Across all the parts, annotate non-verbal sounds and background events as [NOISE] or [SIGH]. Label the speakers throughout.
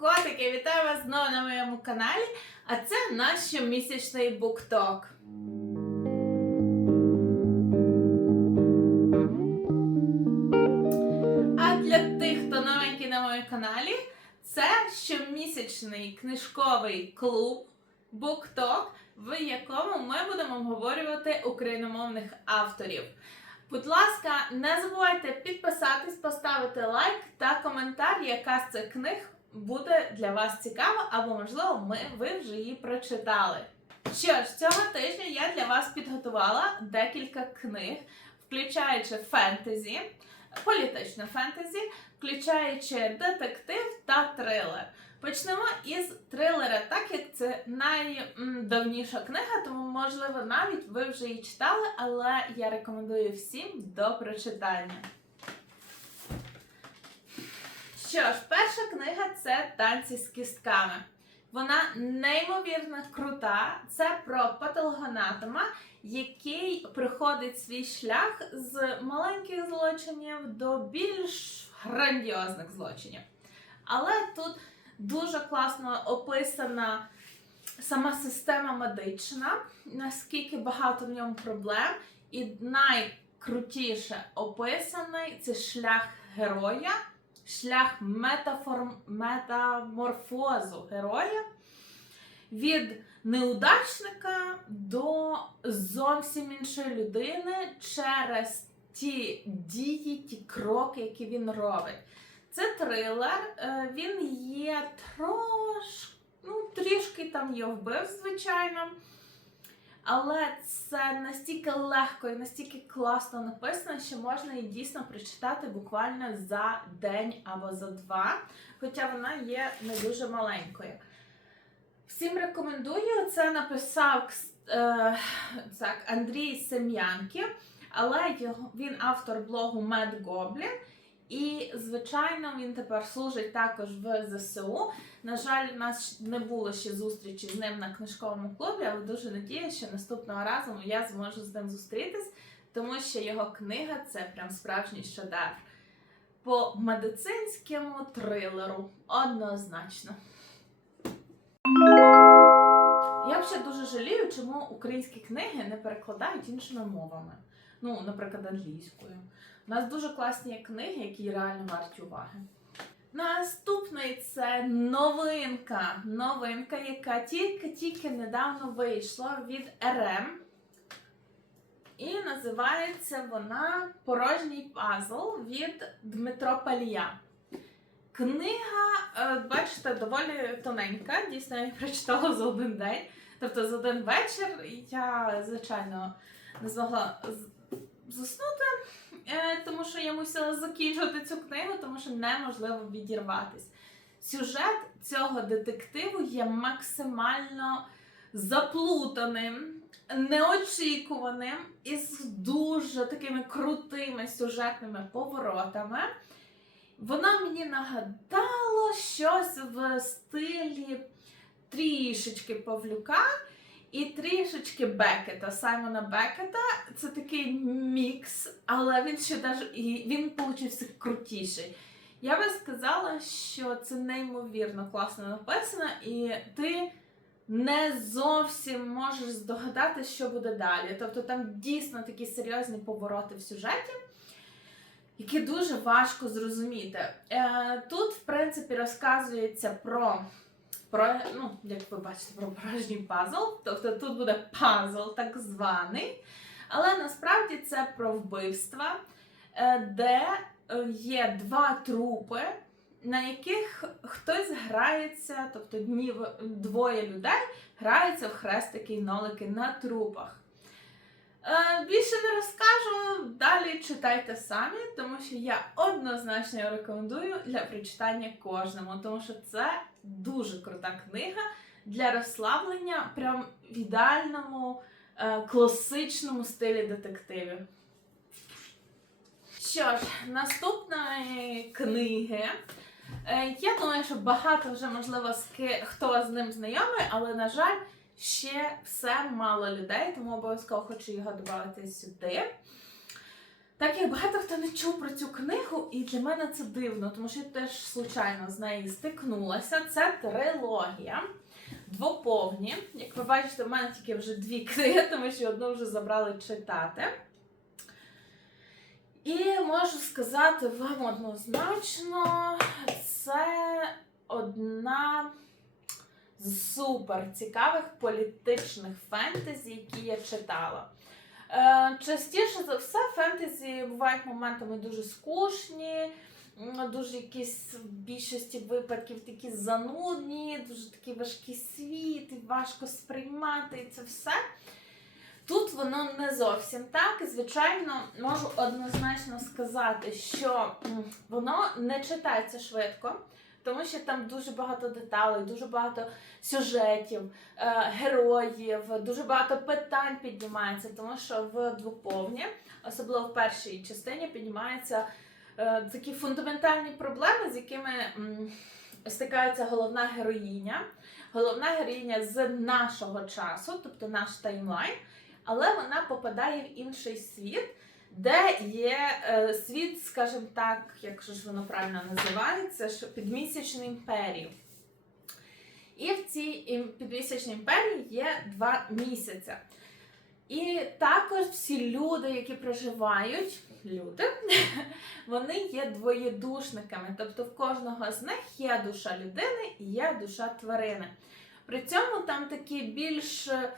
Speaker 1: Котики, вітаю вас знову на моєму каналі. А це наш щомісячний букток. А для тих, хто новенький на моєму каналі, це щомісячний книжковий клуб Букток, в якому ми будемо обговорювати україномовних авторів. Будь ласка, не забувайте підписатись, поставити лайк та коментар, яка з цих книг буде для вас цікава, або, можливо, ми, ви вже її прочитали. Що ж, цього тижня я для вас підготувала декілька книг, включаючи фентезі, політичне фентезі, включаючи детектив та трилер. Почнемо із трилера, так як це найдавніша книга, тому, можливо, навіть ви вже її читали, але я рекомендую всім до прочитання. Що ж, перша книга це танці з кістками. Вона неймовірно крута. Це про патологоанатома, який приходить свій шлях з маленьких злочинів до більш грандіозних злочинів. Але тут дуже класно описана сама система медична, наскільки багато в ньому проблем, і найкрутіше описаний це шлях героя, шлях метаформ... метаморфозу героя від неудачника до зовсім іншої людини через ті дії, ті кроки, які він робить. Це трилер, е, він є трош, ну, трішки там є вбив, звичайно. Але це настільки легко і настільки класно написано, що можна її дійсно прочитати буквально за день або за два, хоча вона є не дуже маленькою. Всім рекомендую. Це написав е, так, Андрій Сем'янки, але його, він автор блогу Mad Goblin. І, звичайно, він тепер служить також в ЗСУ. На жаль, у нас не було ще зустрічі з ним на книжковому клубі, але дуже надіюся, що наступного разу я зможу з ним зустрітись, тому що його книга це прям справжній шедевр. По медицинському трилеру однозначно. Я взагалі дуже жалію, чому українські книги не перекладають іншими мовами. Ну, наприклад, англійською. У нас дуже класні книги, які реально варті уваги. Наступний це новинка. Новинка, яка тільки-тільки недавно вийшла від РМ. І називається вона Порожній пазл від Дмитро Палія. Книга, е, бачите, доволі тоненька. Дійсно, я прочитала за один день. Тобто за один вечір я, звичайно, не змогла заснути. Е, тому що я мусила закінчувати цю книгу, тому що неможливо відірватись. Сюжет цього детективу є максимально заплутаним, неочікуваним і з дуже такими крутими сюжетними поворотами. Воно мені нагадало щось в стилі трішечки Павлюка. І трішечки Бекета, Саймона Бекета. Це такий мікс, але він ще даже він получився крутіший. Я би сказала, що це неймовірно класно написано, і ти не зовсім можеш здогадати, що буде далі. Тобто там дійсно такі серйозні повороти в сюжеті, які дуже важко зрозуміти. Е, Тут, в принципі, розказується про про, ну, як ви бачите, про порожній пазл. Тобто тут буде пазл так званий. Але насправді це про вбивства, е, де е, є два трупи, на яких хтось грається, тобто двоє людей граються в хрестики і нолики на трупах. Е, Більше не розкажу, далі читайте самі, тому що я однозначно його рекомендую для прочитання кожному, тому що це дуже крута книга для розслаблення, прям в ідеальному е, класичному стилі детективів. Що ж, наступної книги. Е, я думаю, що багато вже, можливо, хто з ним знайомий, але, на жаль, ще все мало людей, тому обов'язково хочу його додати сюди. Так як багато хто не чув про цю книгу, і для мене це дивно, тому що я теж случайно з нею стикнулася. Це трилогія. Двоповні. Як ви бачите, в мене тільки вже дві книги, тому що одну вже забрали читати. І можу сказати вам однозначно, це одна з супер цікавих політичних фентезі, які я читала. Е, частіше за все, фентезі бувають моментами дуже скучні, дуже якісь в більшості випадків такі занудні, дуже такий важкий світ, і важко сприймати і це все. Тут воно не зовсім так. Звичайно, можу однозначно сказати, що воно не читається швидко, тому що там дуже багато деталей, дуже багато сюжетів, е, героїв, дуже багато питань піднімається, тому що в двоповні, особливо в першій частині, піднімаються е, такі фундаментальні проблеми, з якими стикається головна героїня. Головна героїня з нашого часу, тобто наш таймлайн, але вона попадає в інший світ. Де є е, світ, скажімо так, як ж воно правильно називається, що підмісячної імперії. І в цій підмісячній імперії є два місяці. І також всі люди, які проживають, люди, [LAUGHS] вони є двоєдушниками. Тобто в кожного з них є душа людини і є душа тварини. При цьому там такий більш е,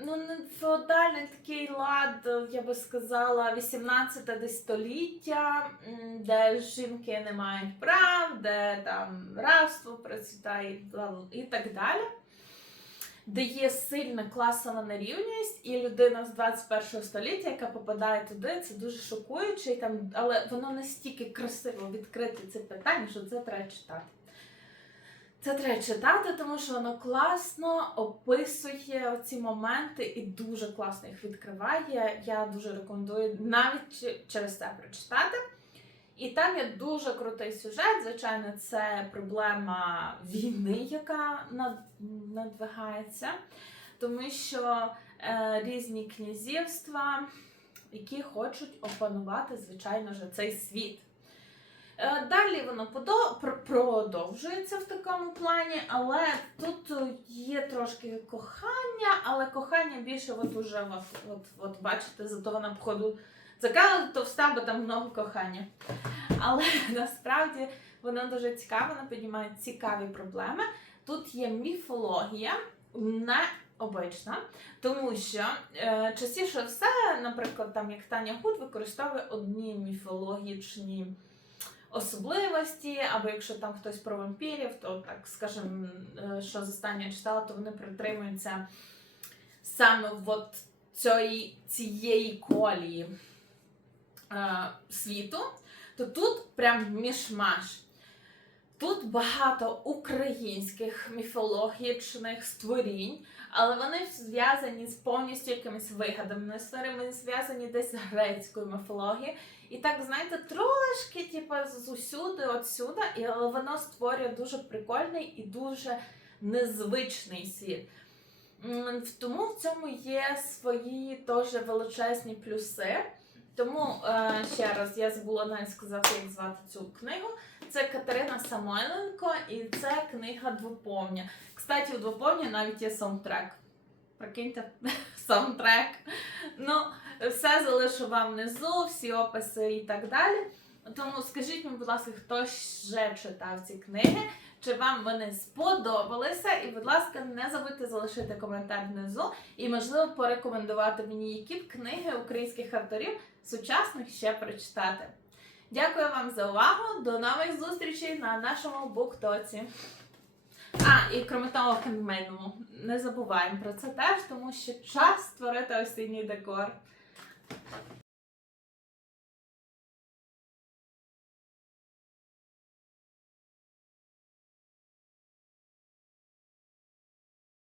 Speaker 1: ну, не феодальний такий лад, я би сказала, 18 десь століття, де жінки не мають прав, де там рабство процвітає і так далі. Де є сильна класова нерівність, і людина з 21 століття, яка попадає туди, це дуже шокуюче, і там, але воно настільки красиво відкрите це питання, що це треба читати. Це треба читати, тому що воно класно описує ці моменти і дуже класно їх відкриває. Я дуже рекомендую навіть через це прочитати. І там є дуже крутий сюжет. Звичайно, це проблема війни, яка надвигається, тому що е, різні князівства, які хочуть опанувати, звичайно ж, цей світ. Е, Далі воно продовжується в такому плані, але тут е, є трошки кохання, але кохання більше от уже от, от, от бачите, зато вона походу така товста, бо там много кохання. Але [LAUGHS] насправді воно дуже цікаво, вона піднімає цікаві проблеми. Тут є міфологія, необична, тому що е, частіше все, наприклад, там як Таня Гуд використовує одні міфологічні особливості, або якщо там хтось про вампірів, то так скажем, е, що з останнього читала, то вони притримуються саме от цієї, цієї колії е, світу, то тут прям мішмаш. Тут багато українських міфологічних створінь, але вони зв'язані з повністю якимись вигадами історіями, зв'язані десь з грецькою міфологією. І так, знаєте, трошки, типу, з усюди, отсюди, і воно створює дуже прикольний і дуже незвичний світ. Тому в цьому є свої теж величезні плюси. Тому е, ще раз я забула навіть сказати, як звати цю книгу. Це Катерина Самойленко, і це книга двоповня. Кстати, у двоповні навіть є саундтрек. Прикиньте, [LAUGHS] саундтрек. Ну, все залишу вам внизу, всі описи і так далі. Тому скажіть мені, будь ласка, хто вже читав ці книги, чи вам вони сподобалися? І, будь ласка, не забудьте залишити коментар внизу і, можливо, порекомендувати мені, які б книги українських авторів сучасних ще прочитати. Дякую вам за увагу. До нових зустрічей на нашому буктоці. А, і крім того, хендмейдному. Не забуваємо про це теж, тому що час створити осінній декор.